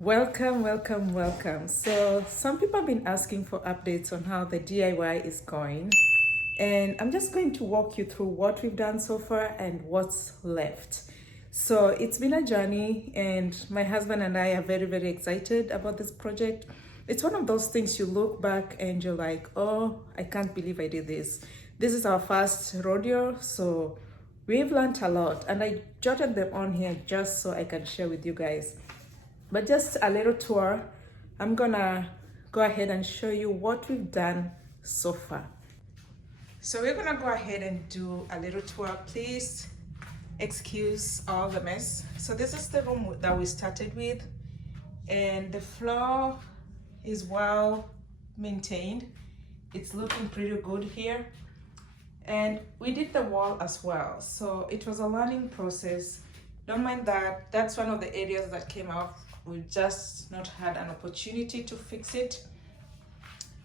Welcome, welcome, welcome. So, some people have been asking for updates on how the DIY is going, and I'm just going to walk you through what we've done so far and what's left. So, it's been a journey, and my husband and I are very, very excited about this project. It's one of those things you look back and you're like, oh, I can't believe I did this. This is our first rodeo, so we've learned a lot, and I jotted them on here just so I can share with you guys. But just a little tour. I'm gonna go ahead and show you what we've done so far. So we're gonna go ahead and do a little tour. Please excuse all the mess. So this is the room that we started with, and the floor is well maintained. It's looking pretty good here. And we did the wall as well. So it was a learning process. Don't mind that. That's one of the areas that came out. We've just not had an opportunity to fix it.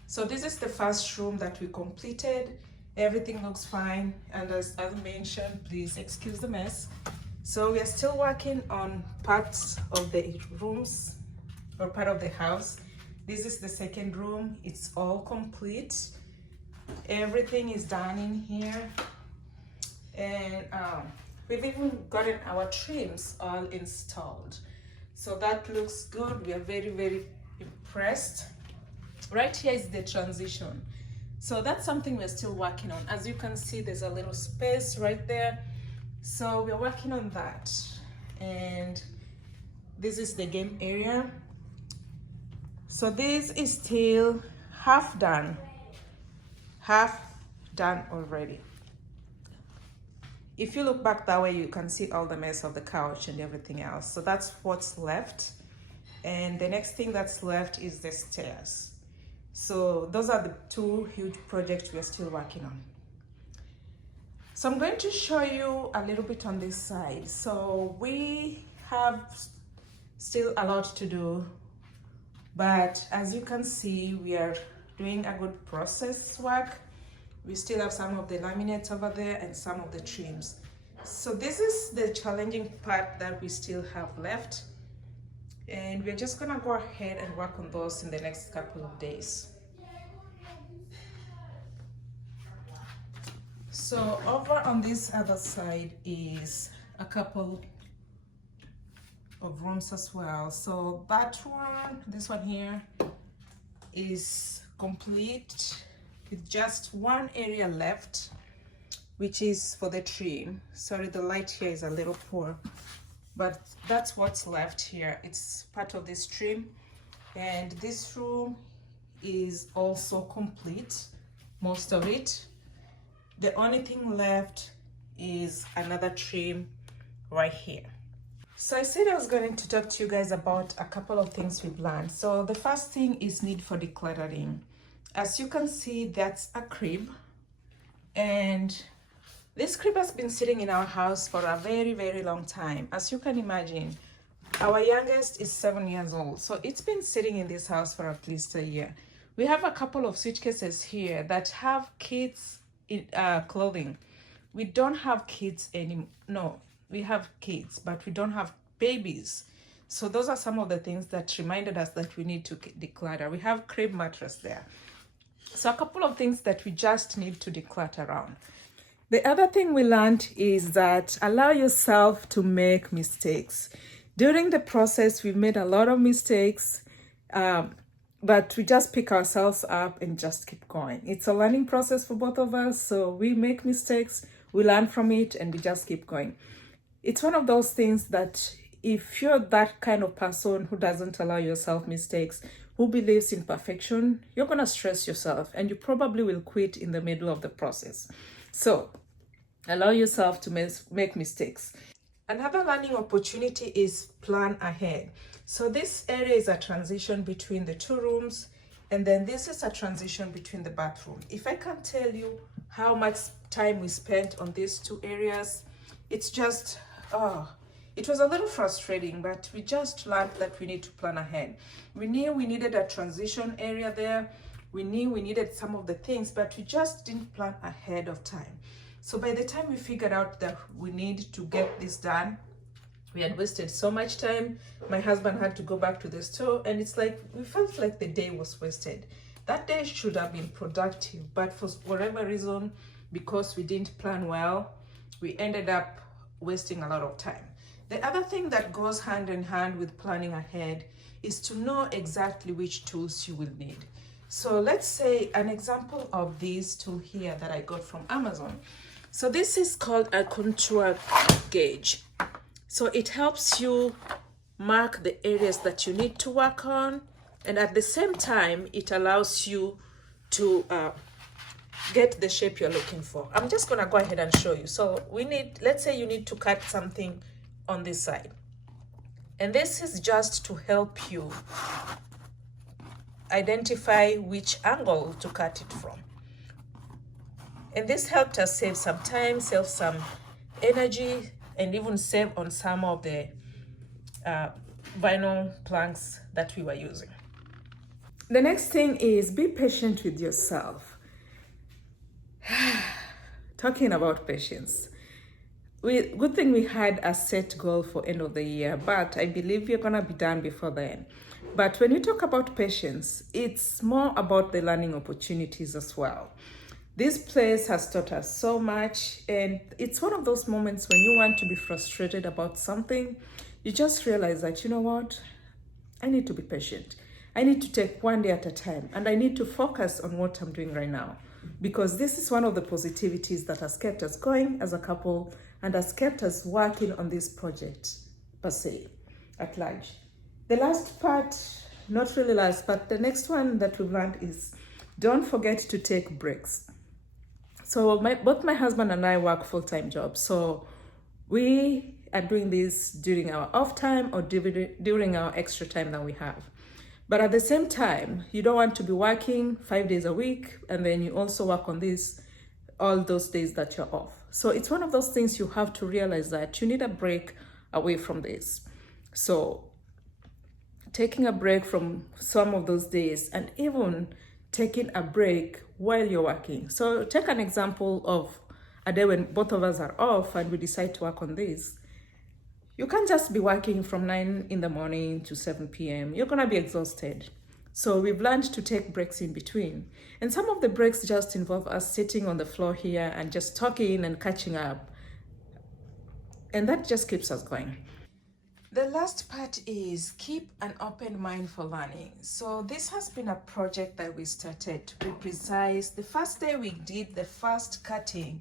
So this is the first room that we completed. Everything looks fine. And as mentioned, please excuse the mess. So we are still working on parts of the rooms or part of the house. This is the second room. It's all complete. Everything is done in here. And we've even gotten our trims all installed. So that looks good. We are very, very impressed. Right here is the transition. So that's something we're still working on. As you can see, there's a little space right there. So we're working on that. And this is the game area. So this is still half done already. If you look back that way, you can see all the mess of the couch and everything else. So that's what's left. And the next thing that's left is the stairs. So those are the two huge projects we're still working on. So I'm going to show you a little bit on this side. So we have still a lot to do, but as you can see, we are doing a good process work. We still have some of the laminates over there and some of the trims. So this is the challenging part that we still have left. And we're just gonna go ahead and work on those in the next couple of days. So over on this other side is a couple of rooms as well. So that one, this one here is complete, with just one area left, which is for the trim. Sorry, the light here is a little poor, but that's what's left here. It's part of this trim. And this room is also complete, most of it. The only thing left is another trim right here. So I said I was going to talk to you guys about a couple of things we've learned. So the first thing is need for decluttering. As you can see, that's a crib, and this crib has been sitting in our house for a very, very long time. As you can imagine, our youngest is 7 years old, so it's been sitting in this house for at least a year. We have a couple of suitcases here that have kids in clothing. We don't have kids anymore. No, we have kids, but we don't have babies. So those are some of the things that reminded us that we need to declutter. We have crib mattress there. So a couple of things that we just need to declutter around. The other thing we learned is that allow yourself to make mistakes. During the process, we've made a lot of mistakes, but we just pick ourselves up and just keep going. It's a learning process for both of us. So we make mistakes, we learn from it, and we just keep going. It's one of those things that if you're that kind of person who doesn't allow yourself mistakes, who believes in perfection, you're going to stress yourself and you probably will quit in the middle of the process. So allow yourself to make mistakes. Another learning opportunity is plan ahead. So this area is a transition between the two rooms, and then this is a transition between the bathroom. If I can tell you how much time we spent on these two areas, it's just, it was a little frustrating, but we just learned that we need to plan ahead. We knew we needed a transition area there. We knew we needed some of the things, but we just didn't plan ahead of time. So by the time we figured out that we need to get this done, We had wasted so much time. My husband had to go back to the store, and it's like we felt like the day was wasted. That day should have been productive, but for whatever reason, because we didn't plan well, we ended up wasting a lot of time. The other thing that goes hand in hand with planning ahead is to know exactly which tools you will need. So let's say an example of this tool here that I got from Amazon. So this is called a contour gauge. So it helps you mark the areas that you need to work on, and at the same time, it allows you to get the shape you're looking for. I'm just gonna go ahead and show you. So we need, let's say you need to cut something on this side. And this is just to help you identify which angle to cut it from. And this helped us save some time, save some energy, and even save on some of the vinyl planks that we were using. The next thing is be patient with yourself. Talking about patience. Good thing we had a set goal for end of the year, but I believe we're gonna be done before then. But when you talk about patience, it's more about the learning opportunities as well. This place has taught us so much, and it's one of those moments when you want to be frustrated about something, you just realize that, you know what, I need to be patient. I need to take one day at a time, and I need to focus on what I'm doing right now, because this is one of the positivities that has kept us going as a couple and has kept us working on this project per se, at large. The last part, not really last, but the next one that we've learned is don't forget to take breaks. So both my husband and I work full-time jobs. So we are doing this during our off time or during our extra time that we have. But at the same time, you don't want to be working 5 days a week and then you also work on this all those days that you're off. So it's one of those things you have to realize that you need a break away from this. So taking a break from some of those days and even taking a break while you're working. So take an example of a day when both of us are off and we decide to work on this. You can't just be working from 9 in the morning to 7 p.m. You're gonna be exhausted. So we've learned to take breaks in between. And some of the breaks just involve us sitting on the floor here and just talking and catching up. And that just keeps us going. The last part is keep an open mind for learning. So this has been a project that we started, to be precise. The first day we did the first cutting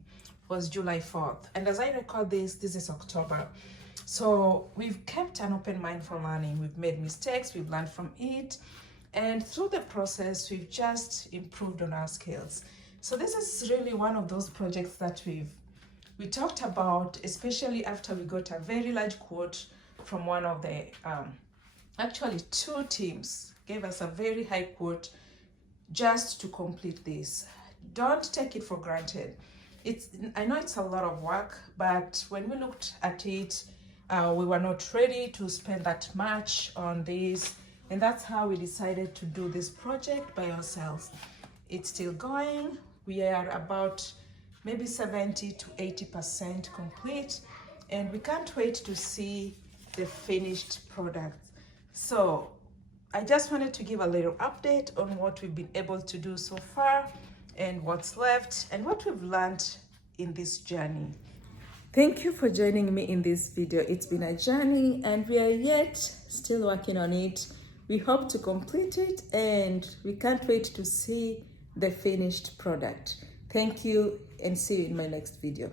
was July 4th. And as I record this is October. So we've kept an open mind for learning. We've made mistakes, we've learned from it. And through the process, we've just improved on our skills. So this is really one of those projects that we talked about, especially after we got a very large quote from one of the, actually 2 teams gave us a very high quote just to complete this. Don't take it for granted. I know it's a lot of work, but when we looked at it, we were not ready to spend that much on this, and that's how we decided to do this project by ourselves. It's still going. We are about maybe 70 to 80% complete, and we can't wait to see the finished product. So I just wanted to give a little update on what we've been able to do so far and what's left and what we've learned in this journey. Thank you for joining me in this video. It's been a journey and we are yet still working on it. We hope to complete it and we can't wait to see the finished product. Thank you and see you in my next video.